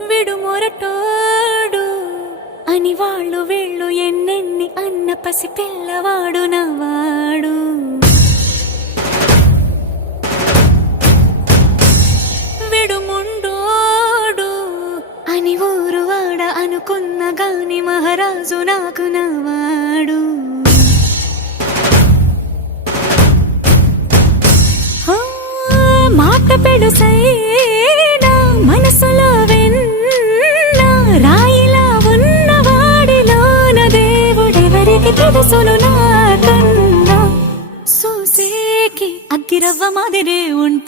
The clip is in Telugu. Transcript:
విడు మొరటోడు అని వాళ్ళు వీళ్ళు ఎన్నెన్ని అన్న పసి పిల్లవాడు నవ్వాడు. విడు ముండోడు అని ఊరు వాడ అనుకున్న గాని మహారాజు నాకు నవ్వాడు. మాట పెడుసైనా మనసులో వెన్న రాయిలా ఉన్నవాడిలోన దేవుడెవరికి తెలుసును నాకన్నా. సూసేకి అగ్గిరవ్వ మాదిరే ఉంట